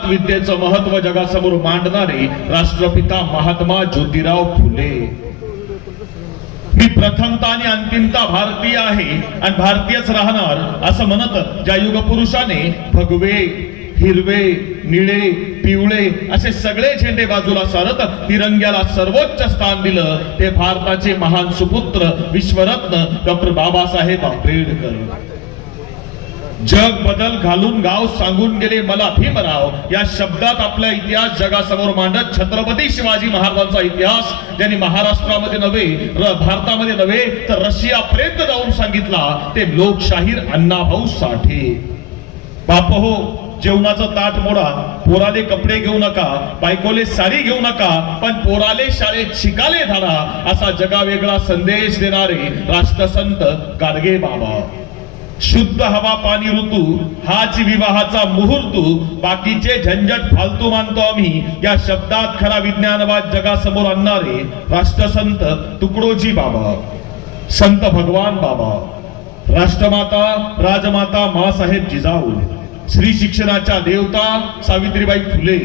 जगात विद्येचं महत्व जगासमोर मांडणारे राष्ट्रपिता महात्मा ज्योतिराव फुले. मी प्रथमता आणि अंतिमता भारतीय आहे आणि भारतीयच राहणार असं म्हणत ज्या युगपुरुषाने भगवे, हिरवे, निळे, पिवळे असे सगळे झेंडे बाजूला सारत तिरंग्याला सर्वोच्च स्थान दिलं ते भारताचे महान सुपुत्र विश्वरत्न डॉक्टर बाबासाहेब आंबेडकर. जग बदल घालून गाव सांगून गेले मला भीमराव या शब्दात आपला इतिहास जगासमोर मांडत छत्रपती शिवाजी महाराजांचा इतिहास ज्यांनी महाराष्ट्रामध्ये नव्हे भारतामध्ये नव्हे तर रशियापर्यंत जाऊन सांगितला ते लोकशाहीर अण्णाभाऊ साठे. बाप हो, जेवणाचं ताट मोडा, पोराले कपडे घेऊ नका, बायकोले साडी घेऊ नका, पण पोराले शाळेत शिकाले धाडा असा जगावेगळा संदेश देणारे राष्ट्रसंत गाडगे बाबा. शुद्ध हवा पाणी ऋतू हाच विवाहाचा मुहूर्त, बाकीचे झंझट फालतू मानतो आम्ही या शब्दात खरा विज्ञानवाद जगासमोर आणणारे राष्ट्रसंत तुकडोजी बाबा, संत भगवान बाबा, राष्ट्रमाता राजमाता माँसाहेब जिजाऊ, श्री शिक्षणाच्या देवता सावित्रीबाई फुले,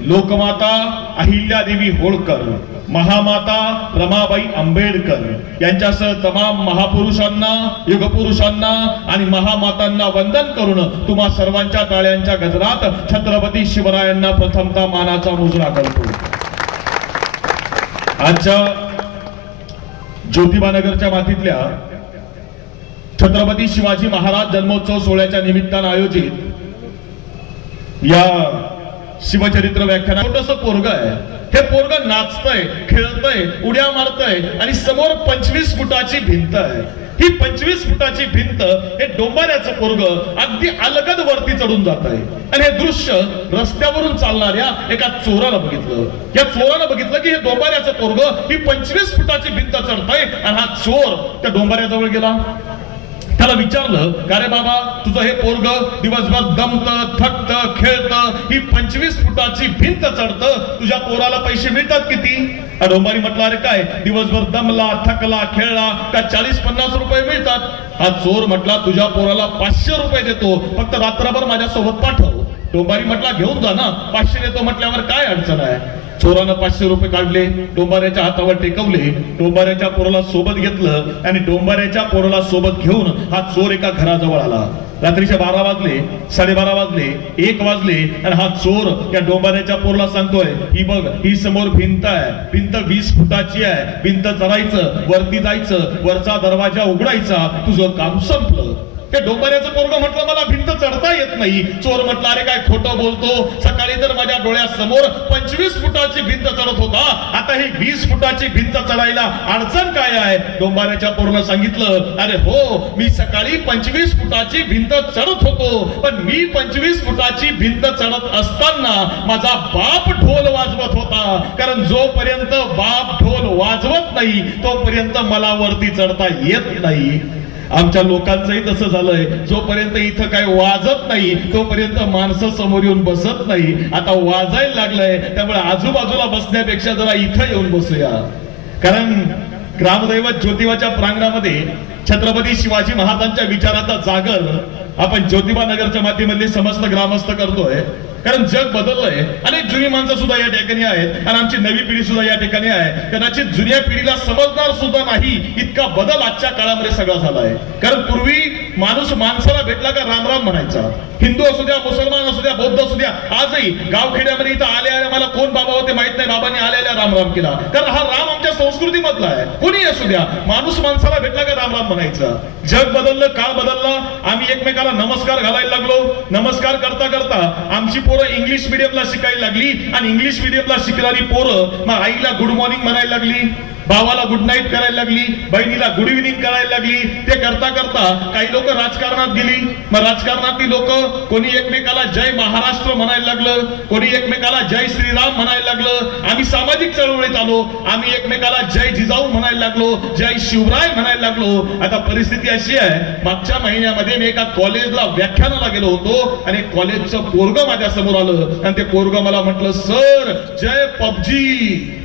लोकमाता अहिल्यादेवी होळकर, महामाता रमाबाई आंबेडकर यांच्यासह तमाम महापुरुषांना, युगपुरुषांना आणि महामातांना वंदन करून तुम्हा सर्वांच्या टाळ्यांच्या गजरात छत्रपती शिवरायांना प्रथमता मानाचा मुजरा करतो. आजच्या ज्योतिबानगरच्या मातीतल्या छत्रपती शिवाजी महाराज जन्मोत्सव सोहळ्याच्या निमित्तानं आयोजित या शिवचरित्र व्याख्यानात छोटंसं पोरग आहे. हे पोरग नाचतय, खेळतय, उड्या मारतय आणि समोर 25 फुटाची भिंत आहे. ही 25 फुटाची भिंत हे डोंबाऱ्याचं पोरग अगदी अलगद वरती चढून जात आहे आणि हे दृश्य रस्त्यावरून चालणाऱ्या एका चोराला बघितलं. या चोरानं बघितलं की हे डोंबाऱ्याचं पोरग ही 25 फुटाची भिंत चढतंय आणि हा चोर त्या डोंबाऱ्याजवळ गेला. त्याला विचारलं, का रे बाबा, तुझं हे पोरग दिवसभर दमत, थकत, खेळत, ही 25 फुटाची भिंत चढत, तुझ्या पोराला पैसे मिळतात किती? डोंबारी म्हटलं, अरे काय दिवसभर दमला, थकला, खेळला का 40-50 रुपये मिळतात. हा चोर म्हटला, तुझ्या पोराला 500 रुपये देतो, फक्त रात्रभर माझ्यासोबत पाठव. डोंबारी म्हटला, घेऊन जा ना, 500 देतो म्हटल्यावर काय अडचण आहे. चोरानं 500 रुपये काढले, डोंबाऱ्याच्या हातावर टेकवले, डोंबाऱ्याच्या पोराला सोबत घेतलं आणि डोंबाऱ्याच्या पोराला सोबत घेऊन हा चोर एका घराजवळ आला. रात्रीचे 12 वाजले, 12:30 वाजले, 1 वाजले आणि हा चोर या डोंबाऱ्याच्या पोराला सांगतोय, ही बघ, ही समोर भिंत आहे, भिंत 20 फुटाची आहे, भिंत चढायचं, वरती जायचं, वरचा दरवाजा उघडायचा, तुझं काम संपलं. ते डोंबाऱ्याचं पोरग म्हटलं, मला भिंत चढता येत नाही. चोर म्हटलं, अरे काय खोटं बोलतो, सकाळी तर माझ्या डोळ्यासमोर 25 फुटाची भिंत चढत होता, आता ही 20 फुटाची भिंत चढायला अडचण काय आहे? डोंबाऱ्याच्या पोरानं सांगितलं, अरे हो, मी सकाळी 25 फुटाची भिंत चढत होतो, पण मी 25 फुटाची भिंत चढत असताना माझा बाप ढोल वाजवत होता, कारण जोपर्यंत बाप ढोल वाजवत नाही तोपर्यंत मला वरती चढता येत नाही. आमच्या लोकांचंही तसं झालंय, जोपर्यंत इथं काय वाजत नाही तोपर्यंत माणसं समोर येऊन बसत नाही. आता वाजायला लागलंय, त्यामुळे आजूबाजूला बसण्यापेक्षा जरा इथं येऊन बसूया. कारण ग्रामदैवत ज्योतिबाच्या प्रांगणामध्ये छत्रपती शिवाजी महाराजांच्या विचाराचा जागर आपण ज्योतिबा नगरच्या मातीमधले समस्त ग्रामस्थ करतोय. कारण जग बदललंय, अनेक जुनी माणसं सुद्धा या ठिकाणी आहेत आणि आमची नवी पिढी सुद्धा या ठिकाणी आहे. कदाचित जुन्या पिढीला समजणार सुद्धा नाही इतका बदल आजच्या काळामध्ये सगळा झाला आहे. कारण पूर्वी माणूस माणसाला भेटला का राम राम म्हणायचा. हिंदू असू द्या, मुसलमान असू द्या, बौद्ध असू द्या, आजही गावखेड्यामध्ये इथं आले मला कोण बाबा होते माहित नाही, बाबांनी आलेल्या राम राम केला, कारण हा राम आमच्या संस्कृतीमधला आहे. कोणी असू द्या, माणूस माणसाला भेटला का राम राम म्हणायचा. जग बदललं, काळ बदलला, आम्ही एकमेकाला नमस्कार घालायला लागलो. नमस्कार करता करता आमची पोरं इंग्लिश मिडियमला शिकायला लागली आणि इंग्लिश मिडियमला शिकणारी पोरं मग आईला गुड मॉर्निंग म्हणायला लागली, भावाला गुड नाईट करायला लागली, बहिणीला गुड इव्हिनिंग करायला लागली. ते करता करता काही लोक राजकारणात गेली. मग राजकारणातली लोक कोणी एकमेकाला जय महाराष्ट्र म्हणायला लागलं, कोणी एकमेकाला जय श्रीराम म्हणायला लागलं. आम्ही सामाजिक चळवळीत आलो, आम्ही एकमेकाला जय जिजाऊ म्हणायला लागलो, जय शिवराय म्हणायला लागलो. आता परिस्थिती अशी आहे, मागच्या महिन्यामध्ये मी एका कॉलेजला व्याख्यानाला गेलो होतो आणि कॉलेजचं पोरग माझ्या समोर आलं आणि ते पोरग मला म्हटलं, सर जय पबजी.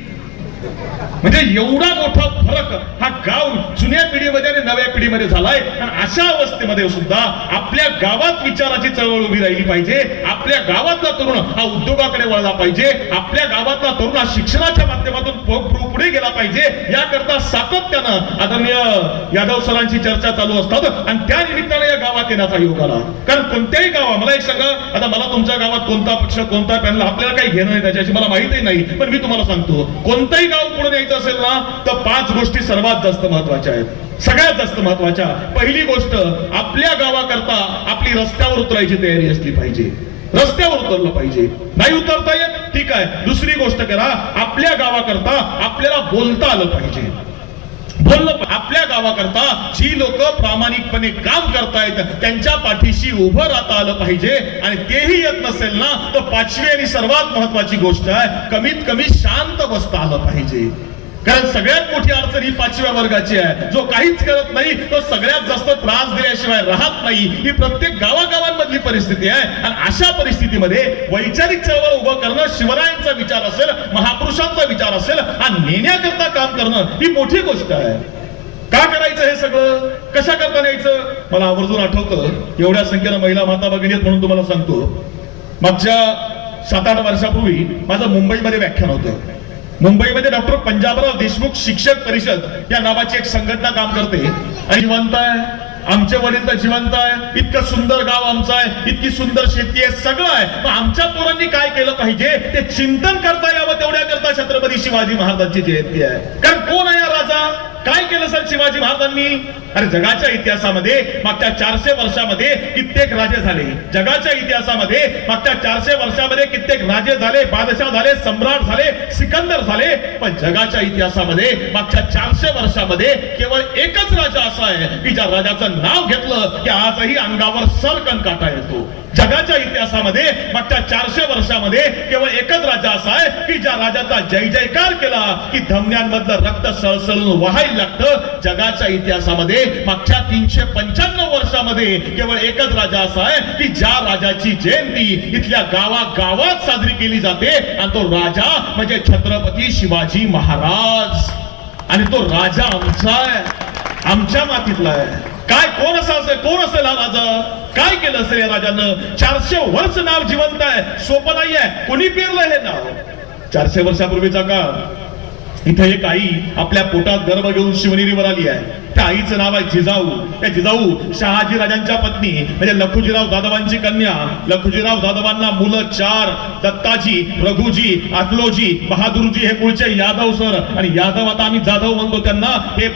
म्हणजे एवढा मोठा फरक हा गाव जुन्या पिढीमध्ये आणि नव्या पिढीमध्ये झालाय. आणि अशा अवस्थेमध्ये सुद्धा आपल्या गावात विचाराची चळवळ उभी राहिली पाहिजे. आपल्या गावातला तरुण हा उद्योगाकडे वळला पाहिजे. आपल्या गावातला तरुण हा शिक्षणाच्या माध्यमातून पुढे गेला पाहिजे. याकरता सातत्यानं आदरणीय यादव सरांची चर्चा चालू असतात आणि त्या निमित्ताने या गावात येण्याचा योग आला. कारण कोणत्याही गावात मला एक सांगा, आता मला तुमच्या गावात कोणता पक्ष कोणता पॅनल आपल्याला काही घेणं नाही त्याच्याशी मला माहितीही नाही, पण मी तुम्हाला सांगतो कोणतंही गाव पुढे न्यायचं असेल ना तर 5 गोष्टी सर्वात जास्त महत्वाच्या आहेत. सगळ्यात जास्त महत्वाच्या पहिली गोष्ट आपल्या गावाकरता आपली रस्त्यावर उतरायची तयारी असली पाहिजे. रस्त्यावर उतरलं पाहिजे. नाही उतरता येत ठीक आहे, दुसरी गोष्ट करा आपल्या गावाकरता आपल्याला बोलता आलं पाहिजे. बोललं आपल्या गावाकरता जी लोक प्रामाणिकपणे काम करतायत त्यांच्या पाठीशी उभं राहता आलं पाहिजे. आणि तेही येत नसेल ना तर 5वी आणि सर्वात महत्वाची गोष्ट आहे कमीत कमी शांत बसता आलं पाहिजे. कारण सगळ्यात मोठी अडचण ही 5व्या वर्गाची आहे. जो काहीच करत नाही तो सगळ्यात जास्त त्रास दिल्याशिवाय राहत नाही. ही प्रत्येक गावागावांमधली परिस्थिती आहे. आणि अशा परिस्थितीमध्ये वैचारिक चळवळ उभं करणं शिवरायांचा विचार असेल, महापुरुषांचा विचार असेल, हा नेण्याकरता काम करणं ही मोठी गोष्ट आहे. का करायचं हे सगळं, कशा करता न्यायचं? मला आवर्जून आठवतं एवढ्या संख्येनं महिला माता भगिनी आहेत म्हणून तुम्हाला सांगतो. मागच्या 7-8 वर्षापूर्वी माझं मुंबईमध्ये व्याख्यान होतं. मुंबईमध्ये डॉक्टर पंजाबराव देशमुख शिक्षक परिषद या नावाची एक संघटना काम करते. आणि जिवंत आहे, आमचे वडील तर जिवंत आहे, इतकं सुंदर गाव आमचं आहे, इतकी सुंदर शेती आहे, सगळं आहे. पण आमच्या पोरांनी काय केलं पाहिजे ते चिंतन करता यावं तेवढ्या करता छत्रपती शिवाजी महाराजांची जयंती आहे. कारण कोण आहे राजा, काय केलं सर शिवाजी महाराजांनी? अरे जगाच्या इतिहासामध्ये मागच्या 400 वर्षामध्ये कित्येक राजे झाले. जगाच्या इतिहासामध्ये मागच्या 400 वर्षामध्ये कित्येक राजे झाले, बादशाह झाले, सम्राट झाले, सिकंदर झाले. पण जगाच्या इतिहासामध्ये मागच्या 400 वर्षामध्ये केवळ एकच राजा असा आहे की ज्या राजाचं नाव घेतलं की आजही अंगावर सरकन काटा येतो. जगाच्या इतिहासामध्ये मागच्या 400 वर्षामध्ये केवळ एकच राजा असा आहे की ज्या राजाचा जय जयकार केला की धमन्यांमधलं रक्त सळसळून वाहायला लागतं. जगाच्या इतिहासामध्ये मागच्या 395 वर्षामध्ये केवळ एकच राजा असा आहे की ज्या राजाची जयंती इथल्या गावागावात साजरी केली जाते आणि तो राजा म्हणजे छत्रपती शिवाजी महाराज. आणि तो राजा आमचा आहे, आमच्या मातीतला आहे. काय कोण असेल हा राजा? काय केलं असेल या राजानं? 400 वर्ष नाव जिवंत आहे, सोपं नाही आहे. कोणी पेरलं हे नाव? 400 वर्षापूर्वीचा काळ. इथे एक आई आपल्या पोटात गर्भ घेऊन शिवनेरीवर आली आहे. त्या आईचं नाव आहे जिजाऊ. त्या जिजाऊ शहाजी राजांच्या पत्नी म्हणजे लखुजीराव जाधवांची कन्या. लखुजीराव जाधवांना मुलं 4, दत्ताजी, रघुजी, अकलोजी, बहादूरजी हे पुढचे यादव सर. आणि यादव आता आम्ही जाधव म्हणतो त्यांना. हे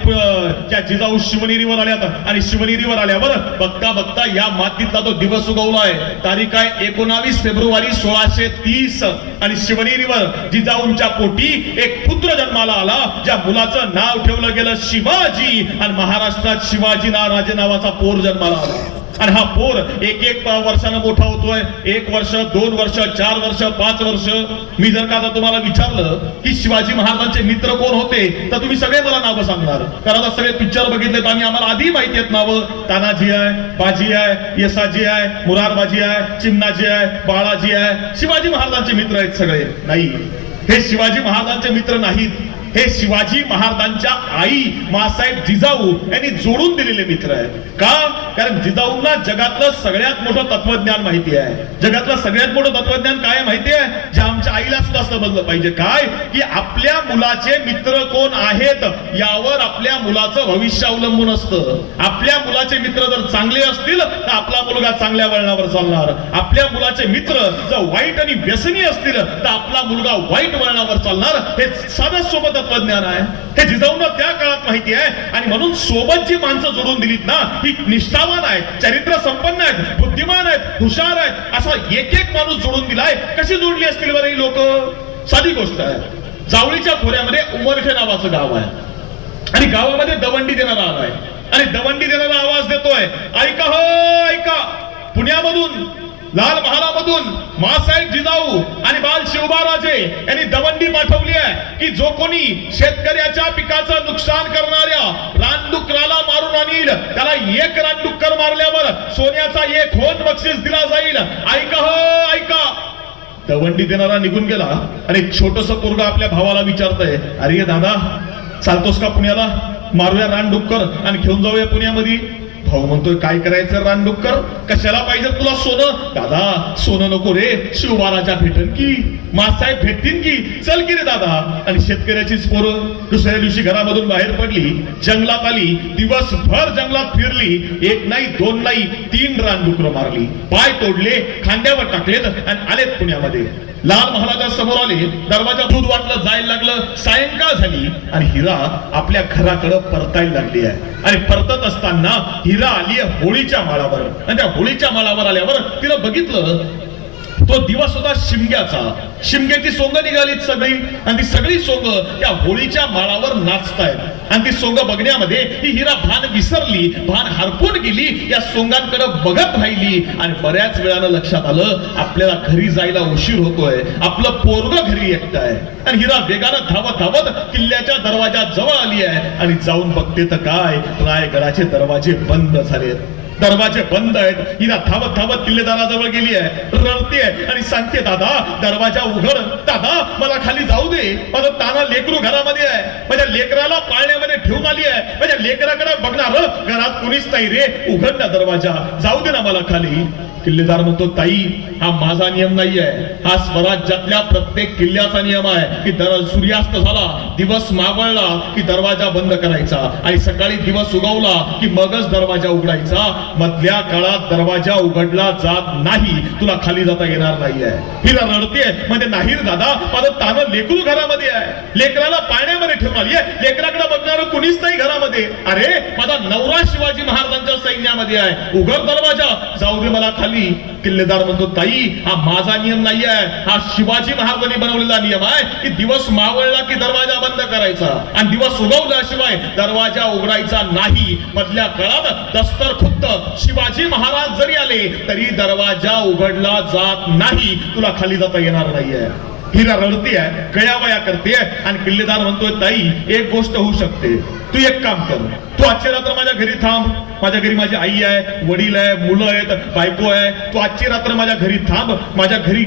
त्या जिजाऊ शिवनेरीवर आल्यात आणि शिवनेरीवर आल्यावर बघता बघता या मातीतला तो दिवस उगवलाय. तारीख आहे 19 फेब्रुवारी 1630. आणि शिवनेरीवर जिजाऊंच्या पोटी एक पुत्र जन्माला आला ज्या मुलाचं नाव ठेवलं गेलं शिवाजी. आणि महाराष्ट्रात शिवाजी राजे नावाचा पोर जन्माला आला. आणि हा पोर एक वर्षानं मोठा होतोय. 1 वर्ष, 2 वर्ष, 4 वर्ष, 5 वर्ष. मी जर का आता तुम्हाला विचारलं की शिवाजी महाराजांचे मित्र कोण होते तर तुम्ही सगळे मला नावं सांगणार. कारण आता सगळे पिक्चर बघितलेत आम्ही, आम्हाला आधी माहिती आहेत नावं. तानाजी आहे, बाजी आहे, येसाजी आहे, मुरारबाजी आहे, चिमणाजी आहे, बाळाजी आहे. शिवाजी महाराजांचे मित्र आहेत सगळे. नाही, हे शिवाजी महाराजांचे मित्र नाहीत. हे शिवाजी महाराजांच्या आई मासाहेब जिजाऊ यांनी जोडून दिलेले मित्र आहे. का? कारण जिजाऊंना जगातलं सगळ्यात मोठं तत्वज्ञान माहिती आहे. जगातलं सगळ्यात मोठं तत्वज्ञान काय माहिती आहे? जे आमच्या आईला सुद्धा समजलं पाहिजे. काय? की आपल्या मुलाचे मित्र कोण आहेत यावर आपल्या मुलाचं भविष्य अवलंबून असतं. आपल्या मुलाचे मित्र जर चांगले असतील तर आपला मुलगा चांगल्या वळणावर चालणार. आपल्या मुलाचे मित्र जर वाईट आणि व्यसनी असतील तर आपला मुलगा वाईट वळणावर चालणार. हे साधं सोबत तत्वज्ञान आहे. हे जिजाऊंना त्या काळात माहिती आहे. आणि म्हणून सोबत जी माणसं जोडून दिलीत ना ही निष्ठावान आहेत, चरित्र संपन्न आहेत, बुद्धिमान आहेत, हुशार आहेत, असा एक माणूस जोडून दिलाय. कशी जोडली असतील बरं ही लोक? साधी गोष्ट आहे. जावळीच्या खोऱ्यामध्ये उमरखे नावाचं गाव आहे आणि गावामध्ये दवंडी देणारा आलाय आणि दवंडी देणारा आवाज देतोय, ऐका हो ऐका. पुण्यामधून लाल महालामधून मासाहेब जिजाऊ आणि बाल शिवबाराजे यांनी दवंडी पाठवली आहे की जो कोणी शेतकऱ्याच्या पिकाचं नुकसान करणाऱ्या रानडुकराला मारून आणील त्याला 1 रानडुक्कर मारल्यावर सोन्याचा 1 होत बक्षीस दिला जाईल. ऐका हो ऐका. दवंडी देणारा निघून गेला आणि एक छोटस पोरग आपल्या भावाला विचारतंय, अरे दादा चालतोस का पुण्याला, मारूया रानडुक्कर आणि घेऊन जाऊया पुण्यामध्ये. भाऊ म्हणतोय, काय करायचं रानडुक्कर, कशाला पाहिजे तुला सोनं. दादा सोनं नको रे, शिवबाराच्या भेटन की, मासाहेब भेटतील की, चल की रे दादा. आणि शेतकऱ्याचीच पोरं दुसऱ्या दिवशी घरामधून बाहेर पडली, जंगलात आली, दिवसभर जंगलात फिरली, एक नाही दोन नाही 3 रानडुकर मारली, पाय तोडले, खांद्यावर टाकलेत आणि आलेत पुण्यामध्ये. लाल महालाच्या समोर आले, दरवाजा दूध वाटलं, जायला लागलं, सायंकाळ झाली आणि हिरा आपल्या घराकडे परतायला लागली आहे. आणि परतत असताना हिरा आली होळीच्या माळावर आणि त्या होळीच्या माळावर आल्यावर तिनं बघितलं तो दिवस होता शिमग्याचा. शिमग्याची सोंग निघालीत सगळी आणि ती सगळी सोंग त्या होळीच्या माळावर नाचतायत आणि ती सोंग बघण्यामध्ये ही हिरा भान विसरली, भान हरपून गेली, या सोंगांकडे बघत राहिली. आणि बऱ्याच वेळानं लक्षात आलं आपल्याला घरी जायला उशीर होतोय, आपलं पोरगं घरी एकटं आहे. आणि हिरा वेगानं धावत धावत किल्ल्याच्या दरवाजात जवळ आली आहे आणि जाऊन बघते तर काय, रायगडाचे दरवाजे बंद झालेत, दरवाजे बंद आहेत. हिरा धावत धावत किल्लेदाराजवळ गेली आहे, रडते आणि सांगते, दादा दरवाजा उघड, दादा मला खाली जाऊ दे, माझं ताना लेकरू घरामध्ये आहे, माझ्या लेकराला पाळण्यामध्ये ठेवून आली आहे, माझ्या लेकराकडे बघणार घरात कुणीच नाही रे, उघड ना दरवाजा, जाऊ दे ना मला खाली. किल्लेदार म्हणतो, ताई हा माझा नियम नाही आहे, हा स्वराज्यातल्या प्रत्येक किल्ल्याचा नियम आहे की सूर्यास्त झाला, दिवस मावळला की दरवाजा बंद करायचा आणि सकाळी दिवस उगवला की मगच दरवाजा उघडायचा. मधल्या काळात दरवाजा उघडला जात नाही, तुला खाली जाता येणार नाहीये. हिला रडते म्हणजे, नाही दादा माझं तानं लेकरू घरामध्ये आहे, लेकराला पाळण्यामध्ये ठेवून आली आहे, लेकराकडे बघणार कुणीच नाही घरामध्ये. अरे माझा नवरा शिवाजी महाराजांच्या सैन्यामध्ये आहे, उघड दरवाजा, जाऊ दे मला खाली. किल्लेदार म्हणतो, ताई हा माझा नियम नाही आहे, हा शिवाजी महाराजांनी बनवलेला नियम आहे की दिवस मावळला की दरवाजा बंद करायचा आणि दिवस उगवल्याशिवाय दरवाजा उघडायचा नाही. मधल्या काळात दस्तर खुद्द शिवाजी महाराज जरी आले तरी दरवाजा उघडला जात नाही, तुला खाली जाता येणार नाहीये. हिरा रडते आहे, गयावया करते आणि किल्लेदार म्हणतोय, ताई एक गोष्ट होऊ शकते, तू एक काम कर, तू आजची रात्र माझ्या घरी थांब, माझ्या घरी माझी आई आहे, वडील आहे, मुलं आहेत, बायको आहे, तू आजची रात्र माझ्या घरी थांब, माझ्या घरी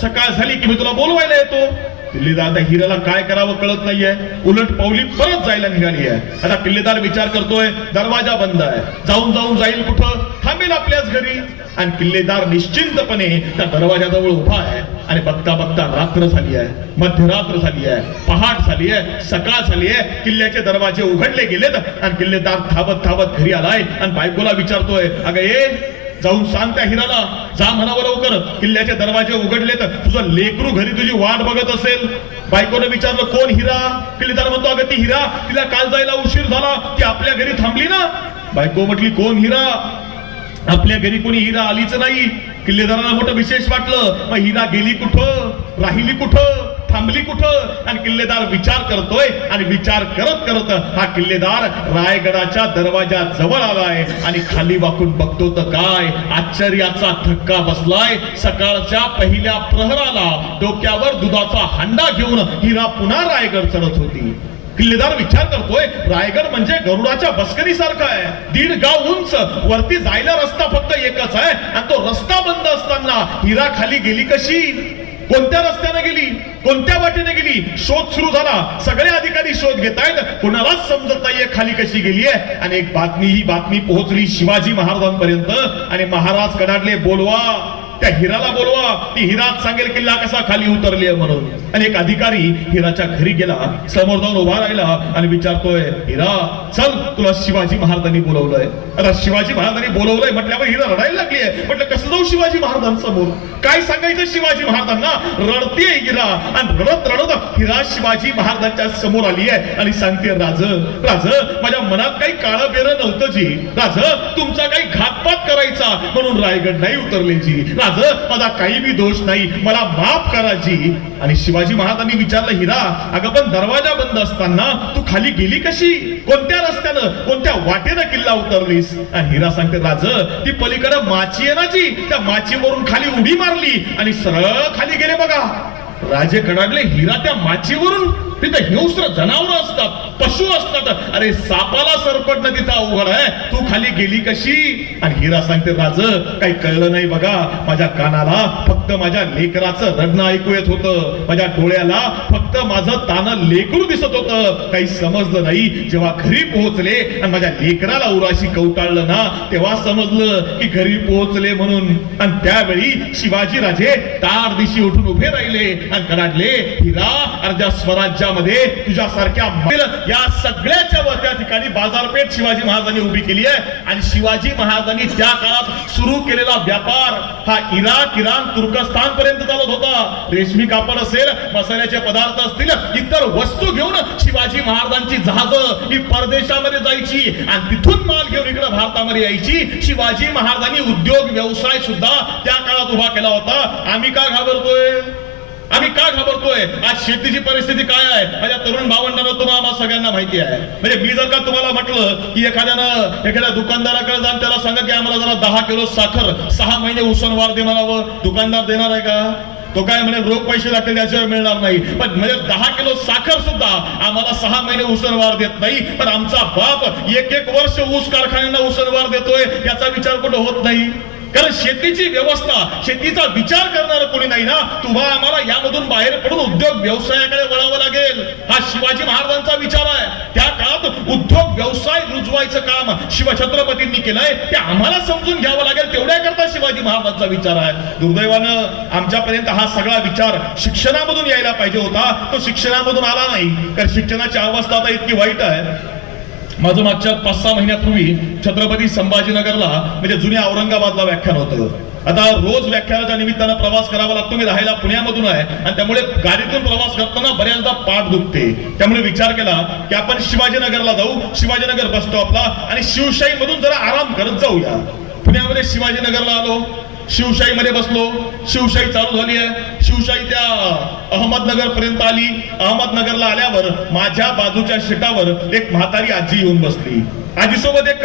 सकाळ झाली की मी तुला बोलवायला येतो. किल्लेदार हिराला काय करावं कळत नाहीये, उलट पावली परत जायला निघाली आहे. आता किल्लेदार विचार करतोय, दरवाजा बंद आहे, जाऊन जाऊन जाईल कुठं, थांबेल आपल्याच घरी. आणि किल्लेदार निश्चिंतपणे त्या दरवाजाजवळ उभा आहे आणि बघता बघता रात्र झाली आहे, मध्यरात्र झाली आहे, पहाट झाली आहे, सकाळ झाली आहे, किल्ल्याचे दरवाजे उघडले गेलेत आणि किल्लेदार धावत धावत घरी आलाय आणि बायकोला विचारतोय, अगं ये जाऊन सांग त्या हिराला, जा म्हणावं लवकर, किल्ल्याचे दरवाजे उघडलेत, तुझं लेकरू घरी तुझी वाट बघत असेल. बायकोने विचारलं, कोण हिरा? किल्लेदार म्हणतो, अगं ती हिरा, तिला काल जायला उशीर झाला, ती आपल्या घरी थांबली ना. बायको म्हटली, कोण हिरा? आपल्या घरी कोणी हिरा आलीच नाही. किल्लेदाराला मोठं विशेष वाटलं, मग हिरा गेली कुठं, राहिली कुठं, थांबली कुठं? आणि किल्लेदार विचार करतोय आणि विचार करत करत हा किल्लेदार रायगडाच्या दरवाजा जवळ आलाय आणि खाली वाकून बघतो तर काय आश्चर्याचा धक्का बसलाय. सकाळच्या पहिल्या प्रहराला डोक्यावर दुधाचा हांडा घेऊन हिरा पुन्हा रायगड चढत होती. किल्लेदार विचार करतोय, रायगड म्हणजे गरुडाच्या बसकरी सारखा आहे, 1.5 गाव उंच, वरती जायला रस्ता फक्त एकच आहे आणि तो रस्ता बंद असताना हिरा खाली गेली कशी? कोणत्या रस्त्याने गेली, कोणत्या वाटेने गेली? शोध सुरू झाला, सगळे अधिकारी शोध घेतायत, कोणालाच समजत नाहीये खाली कशी गेली आहे. आणि एक बातमी, ही बातमी पोहोचली शिवाजी महाराजांपर्यंत आणि महाराज कडाडले, बोलवा त्या हिराला, बोलवा, ती हिराच सांगेल किल्ला कसा खाली उतरली आहे म्हणून. आणि एक अधिकारी हिराच्या घरी गेला, समोर जाऊन उभा राहिला आणि विचारतोय, हिरा चल, तुला शिवाजी महाराजांनी बोलवलंय. आता शिवाजी महाराजांनी बोलवलंय म्हटल्यावर हिरा रडायला लागली आहे. म्हटलं कसं जाऊ शिवाजी महाराजांसमोर, काय सांगायचं शिवाजी महाराजांना? रडते हिरा आणि रडत रडत हिरा शिवाजी महाराजांच्या समोर आली आहे आणि सांगते, राज राज माझ्या मनात काही काळं बेरं नव्हतं जी, राज तुमचा काही घातपात करायचा म्हणून रायगड नाही उतरले जी, राज माझा काही बी दोष नाही, मला माफ करा जी. आणि शिवाजी महाराजांनी विचारलं, हिरा अगं पण दरवाजा बंद असताना तू खाली गेली कशी, कोणत्या रस्त्यानं, कोणत्या वाटेनं किल्ला उतरलीस? आणि हिरा सांगते, राज ती पलीकडे माची आहे ना जी, त्या माचीवरून खाली उडी मारली आणि सरळ खाली गेले बघा. राजे कडाडले हिरा त्या माचीवरून, तिथं हिंस्र जनावर असतात, पशु असतात. अरे सापाला सरपटणं तिथं अवघड आहे, तू खाली गेली कशी? आणि हिरा सांगते, राज काही कळलं नाही बघा, माझ्या कानाला फक्त माझ्या लेकराचं रडणं ऐकू येत होतं, माझ्या डोळ्याला फक्त माझं तानं लेकरू दिसत होतं, काही समजलं नाही. जेव्हा घरी पोहोचले आणि माझ्या लेकराला उराशी कवटाळलं ना, तेव्हा समजलं की घरी पोहोचले म्हणून. आणि त्यावेळी शिवाजी राजे तार दिशी उठून उभे राहिले आणि कडाडले, हिरा अर्ध्या स्वराज्यामध्ये तुझ्यासारख्या या सगळ्याच्या वर त्या ठिकाणी बाजारपेठ शिवाजी महाराजांनी उभी केली आहे. आणि शिवाजी महाराजांनी त्या काळात सुरू केलेला व्यापार हा इराक, इराण, तुर्कस्तान पर्यंत चालत होता. रेशमी कापड असेल, मसाल्याचे पदार्थ असतील, इतर वस्तू घेऊन शिवाजी महाराजांची जहाजं ही परदेशामध्ये जायची आणि तिथून माल घेऊन इकडे भारतामध्ये यायची. शिवाजी महाराजांनी उद्योग व्यवसाय सुद्धा त्या काळात उभा केला होता. आम्ही का घाबरतोय? आम्ही का घाबरतोय? आज शेतीची परिस्थिती काय आहे माझ्या तरुण भावंडांना तुम्हाला आम्हा सगळ्यांना माहिती आहे. म्हणजे मी जर का तुम्हाला म्हटलं की एखाद्या दुकानदाराकडे जाऊन त्याला सांगा की आम्हाला जरा 10 किलो साखर 6 महिने उसनवार दे म्हणावं, दुकानदार देणार आहे का? तो काय म्हणे रोख पैसे लागतील त्याच्यावर मिळणार नाही. पण म्हणजे 10 किलो साखर सुद्धा आम्हाला 6 महिने उसनवार देत नाही. पण आमचा बाप एक वर्ष ऊस कारखान्यांना उसनवार देतोय, याचा विचार कुठं होत नाही. कारण शेतीची व्यवस्था, शेतीचा विचार करणार कोणी नाही ना. तुम्हाला आम्हाला यामधून बाहेर पडून उद्योग व्यवसायाकडे वळावं लागेल. हा शिवाजी महाराजांचा विचार आहे. त्या काळात उद्योग व्यवसाय रुजवायचं काम शिवछत्रपतींनी केलंय, ते आम्हाला समजून घ्यावं लागेल. तेवढ्या करता शिवाजी महाराजांचा विचार आहे. दुर्दैवानं आमच्यापर्यंत हा सगळा विचार शिक्षणामधून यायला पाहिजे होता, तो शिक्षणामधून आला नाही. कारण शिक्षणाची अवस्था आता इतकी वाईट आहे. माझं मागच्या 5-6 महिन्यापूर्वी छत्रपती संभाजीनगरला म्हणजे जुन्या औरंगाबादला व्याख्यान होतं. आता रोज व्याख्यानाच्या निमित्तानं प्रवास करावा लागतो. मी राहायला पुण्यामधून आहे आणि त्यामुळे गाडीतून प्रवास करताना बऱ्याचदा पाठ दुखते. त्यामुळे विचार केला की आपण शिवाजीनगरला जाऊ, शिवाजीनगर बस स्टॉपला, आणि शिवशाही मधून जरा आराम करत जाऊया. पुण्यामध्ये शिवाजीनगरला आलो, शिवशाहीमध्ये बसलो. शिवशाही चालू झाली आहे. शिवशाही त्या अहमदनगर पर्यंत आली. अहमदनगरला आल्यावर माझ्या बाजूच्या सीटावर एक म्हातारी आजी येऊन बसली. आजीसोबत एक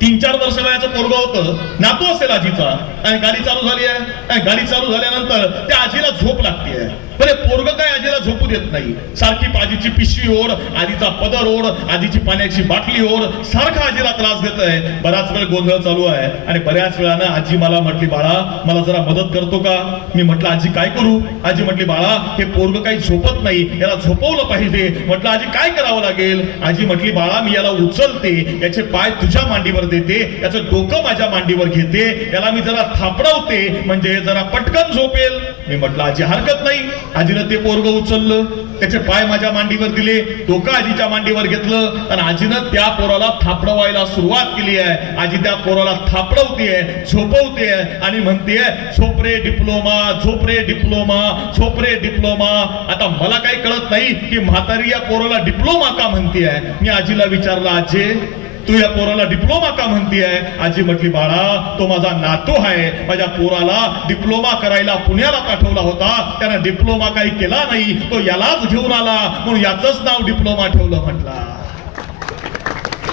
3-4 वर्ष वयाचं पोरगं होतं, नातू असेल आजीचा. आणि गाडी चालू झाली आहे. आणि गाडी चालू झाल्यानंतर त्या आजीला झोप लागते. बरे पोरगं काय आजीला झोपू देत नाही. सारखी आजीची पिशवी ओढ, आजीचा पदर ओढ, आजीची पाण्याची बाटली ओढ, सारखा आजीला त्रास देत आहे. बराच वेळ गोंधळ चालू आहे. आणि बऱ्याच वेळानं आजी मला म्हटली, बाळा मला जरा मदत करतो का? मी म्हटलं आजी काय करू? आजी म्हटली, बाळा हे पोरगं काही झोपत नाही, याला झोपवलं पाहिजे. म्हटलं आजी काय करावं लागेल? आजी म्हटली, बाळा मी याला उचलते, याचे पाय तुझ्या मांडीवर देते, याचं डोकं माझ्या मांडीवर घेते, याला मी जरा थापडवते, म्हणजे जरा पटकन झोपेल. मी म्हटलं आजी हरकत नाही. आजीनं ते पोरगं उचललं, त्याचे पाय माझ्या मांडीवर दिले, डोकं आजीच्या मांडीवर घेतलं आणि आजीनं त्या पोराला थापडवायला सुरुवात केली आहे. आजी त्या पोराला थापडवतेय, झोपवतेय आणि म्हणतेय झोप रे डिप्लोमा, झोप रे डिप्लोमा, झोप रे डिप्लोमा. आता मला काही कळत नाही की म्हातारी या पोराला डिप्लोमा का म्हणतेय. मी आजीला विचारलं, आजी तू या पोराला डिप्लोमा का म्हणतीये? आजी म्हटली, बाळा तो माझा नातू आहे, माझ्या पोराला डिप्लोमा करायला पुण्याला पाठवला होता, त्यानं डिप्लोमा काही केला नाही, तो यालाच घेऊन आला म्हणून याचंच नाव डिप्लोमा ठेवलं. म्हटलं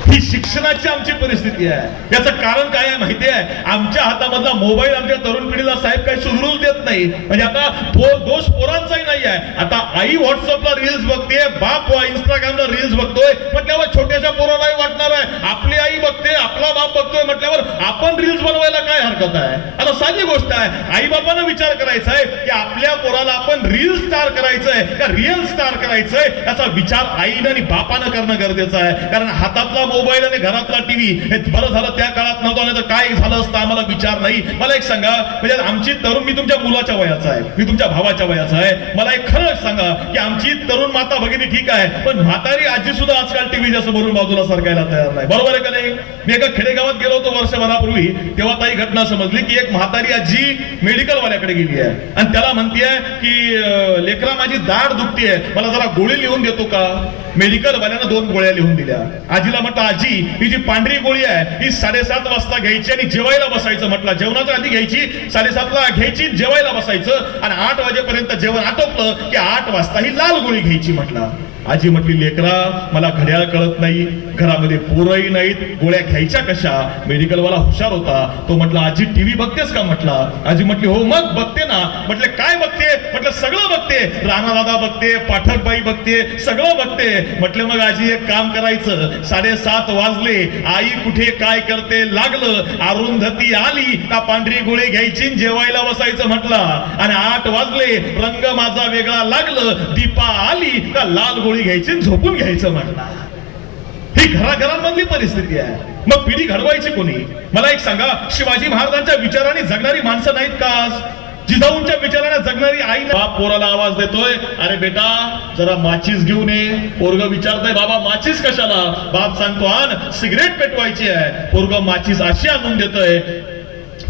ही शिक्षणाची आमची परिस्थिती आहे. याचं कारण काय आहे माहिती आहे? आमच्या हातामधला मोबाईल आमच्या तरुण पिढीला साहेब काही सुधरूच देत नाही. म्हणजे आता दोष पोरांचाही नाही आहे. आता आई व्हॉट्सअपला रील्स बघते, बाप इंस्टाग्रामला रील्स बघतोय, म्हटल्यावर छोट्याशा पोरालाही वाटणार आहे आपली आई बघते, आपला बाप बघतोय, म्हटल्यावर आपण रील्स बनवायला काय हरकत आहे? आता साधी गोष्ट आहे. आई बापानं विचार करायचा आहे की आपल्या पोराला आपण रील स्टार करायचंय का रिअल स्टार करायचंय, याचा विचार आईनं आणि बापानं करणं गरजेचं आहे. कारण हातातला मोबाईल आणि घरातला टीव्ही हे बरं झालं त्या काळात नव्हतं, नाही तर काय झालं असतं आम्हाला विचार नाही. मला एक सांगा, म्हणजे आमची तरुण, मी तुमच्या मुलाच्या वयाचा आहे, मी तुमच्या भावाच्या वयाचा आहे, मला एक खरं सांगा की आमची तरुण माता भगिनी ठीक आहे, पण म्हातारी आजी सुद्धा आजकाल टीव्ही जास्त भरून बाजूला सरकायला तयार नाही. बरोबर आहे का नाही? मी एका खेडेगावात गेलो होतो वर्षभरापूर्वी, तेव्हा ताई घटना समजली की एक म्हातारी आजी मेडिकल वाल्याकडे गेली आहे आणि त्याला म्हणतीये की लेकरा माझी दाढ दुखतीये, मला जरा गोळी लिहून देतो का? मेडिकल वाल्यानं 2 गोळ्या लिहून दिल्या. आजीला म्हटलं, आजी ही जी पांढरी गोळी आहे ही 7:30 वाजता घ्यायची आणि जेवायला बसायचं. म्हटलं जेवणाच्या आधी घ्यायची, 7:30ला घ्यायची, जेवायला बसायचं आणि 8 वाजेपर्यंत जेवण आटोपलं की 8 वाजता ही लाल गोळी घ्यायची. म्हटलं आजी म्हटली, लेकरा मला घड्याळ कळत नाही, घरामध्ये पोरही नाहीत, गोळ्या घ्यायच्या कशा? मेडिकलवाला हुशार होता, तो म्हटला आजी टीव्ही बघतेस का? म्हटला आजी म्हटली हो मग बघते ना. म्हटले काय बघते? म्हटलं सगळं बघते, राणा दादा बघते, पाठकबाई बघते, सगळं बघते. म्हटलं मग आजी एक काम करायचं, 7:30 वाजले, आई कुठे काय करते लागलं, अरुंधती आली का पांढरी गोळी घ्यायची जेवायला बसायचं म्हटला. आणि 8 वाजले, रंग माझा वेगळा लागलं, दीपा आली का लाल गोळी घ्यायची झोपून घ्यायचं म्हटला. ही घराघरांमधली परिस्थिती आहे. मग पिढी घडवायची कोणी? मला एक सांगा, शिवाजी महाराजांच्या विचाराने जगणारी माणसं नाहीत का? जिजाऊंच्या विचाराने जगणारी आई? बाप पोराला आवाज देतोय, अरे बेटा जरा माचीस घेऊन ये. पोरग विचारतंय, बाबा माचीस कशाला? बाप सांगतो आण, सिगरेट पेटवायची आहे. पोरग माचीस अशी आणून देतोय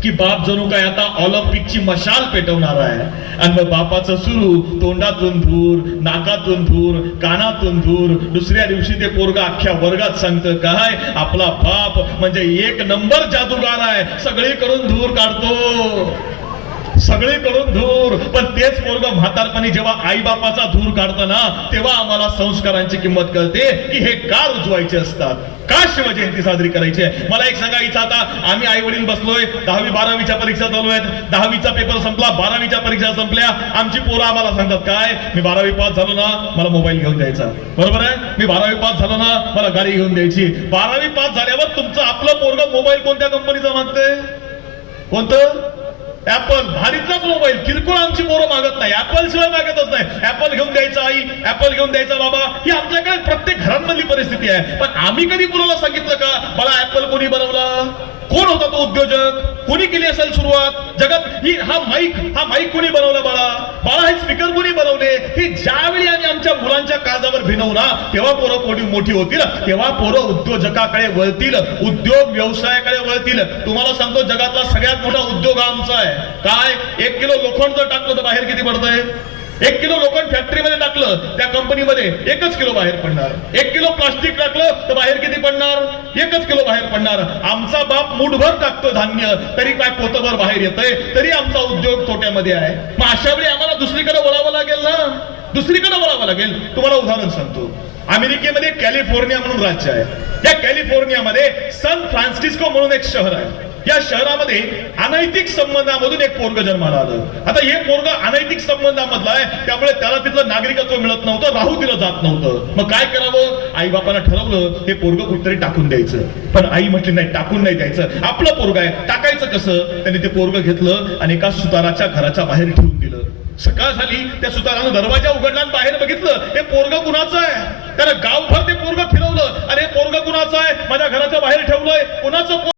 की बाप जणू काय आता ऑलिम्पिकची मशाल पेटवणार आहे. आणि मग बापाचं सुरू, तोंडातून धूर, नाकातून धूर, कानातून धूर. दुसऱ्या दिवशी ते पोरगा अख्ख्या वर्गात सांगतं, काय आपला बाप म्हणजे 1 नंबर जादूगार आहे, सगळीकडून धूर काढतो, सगळीकडून धूर. पण तेच पोरग म्हातारपणी जेव्हा आई बापाचा धूर काढतं ना, तेव्हा आम्हाला संस्कारांची किंमत कळते की हे का रुजवायचे असतात, का शिवजयंती साजरी करायची आहे. मला एक सांगा, इथं आता आम्ही आई वडील बसलोय, 10वी 12वीच्या परीक्षा चालू आहेत, 10वीचा पेपर संपला, 12वीच्या परीक्षा संपल्या. आमची पोरं आम्हाला सांगतात, काय मी 12वी पास झालो ना, मला मोबाईल घेऊन द्यायचा. बरोबर आहे, मी 12वी पास झालो ना, मला गाडी घेऊन द्यायची. 12वी पास झाल्यावर तुमचं आपलं पोरग मोबाईल कोणत्या कंपनीचा मागतंय? कोणतं? ऍपल. भारीतलाच मोबाईल. किरकोळ आमची पोरं मागत नाही, ऍपल शिवाय मागतच नाही. ऍपल घेऊन द्यायचा आई, ऍपल घेऊन द्यायचा बाबा. ही आमच्याकडे प्रत्येक घरांमधली परिस्थिती आहे. पण आम्ही कधी मुलाला सांगितलं का मला ऍपल कोणी बनवला? कोण होता तो उद्योजक? कोणी केली असेल सुरुवात? जगात ही हा माईक कोणी बनवला? बाळा हे स्पीकर कोणी बनवले? हे ज्यावेळी आम्ही आमच्या मुलांच्या काळजावर भिनवू ना, तेव्हा पोरं कोणी मोठी होतील, तेव्हा पोरं उद्योजकाकडे वळतील, उद्योग व्यवसायाकडे वळतील. तुम्हाला सांगतो, जगातला सगळ्यात मोठा उद्योग आमचा आहे. काय? 1 किलो लोखंड जर टाकलं तर बाहेर किती पडतंय? 1 किलो लोखंड फॅक्टरीमध्ये टाकलं, त्या कंपनीमध्ये 1च किलो बाहेर पडणार. 1 किलो प्लास्टिक टाकलं तर बाहेर किती पडणार? 1च किलो बाहेर पडणार. आमचा बाप मुठभर टाकतो धान्य, तरी काय पोतभर बाहेर येतंय, तरी आमचा उद्योग तोट्यामध्ये आहे. मग अशा वेळी आम्हाला दुसरीकडे वळावं लागेल ना, दुसरीकडे वळावं लागेल. तुम्हाला उदाहरण सांगतो, अमेरिकेमध्ये कॅलिफोर्निया म्हणून राज्य आहे. या कॅलिफोर्नियामध्ये सान फ्रान्सिस्को म्हणून एक शहर आहे. या शहरामध्ये अनैतिक संबंधामधून एक पोरग जन्माला आलं. आता हे पोरग अनैतिक संबंधामधलं आहे, त्यामुळे त्याला तिथलं नागरिकत्व मिळत नव्हतं, राहू दिलं जात नव्हतं. मग काय करावं? आई बापाला ठरवलं हे पोरग कुठतरी टाकून द्यायचं. पण आई म्हटली नाही, टाकून नाही द्यायचं, आपलं पोरग आहे, टाकायचं कसं? त्यांनी ते पोरग घेतलं आणि एका सुताराच्या घराच्या बाहेर ठेवून दिलं. सकाळ झाली, त्या सुतारानं दरवाजा उघडला आणि बाहेर बघितलं, हे पोरग कुणाचं आहे? त्यानं गावभर ते पोरग फिरवलं, अरे पोरग कुणाचं आहे? माझ्या घराच्या बाहेर ठेवलंय, कुणाचं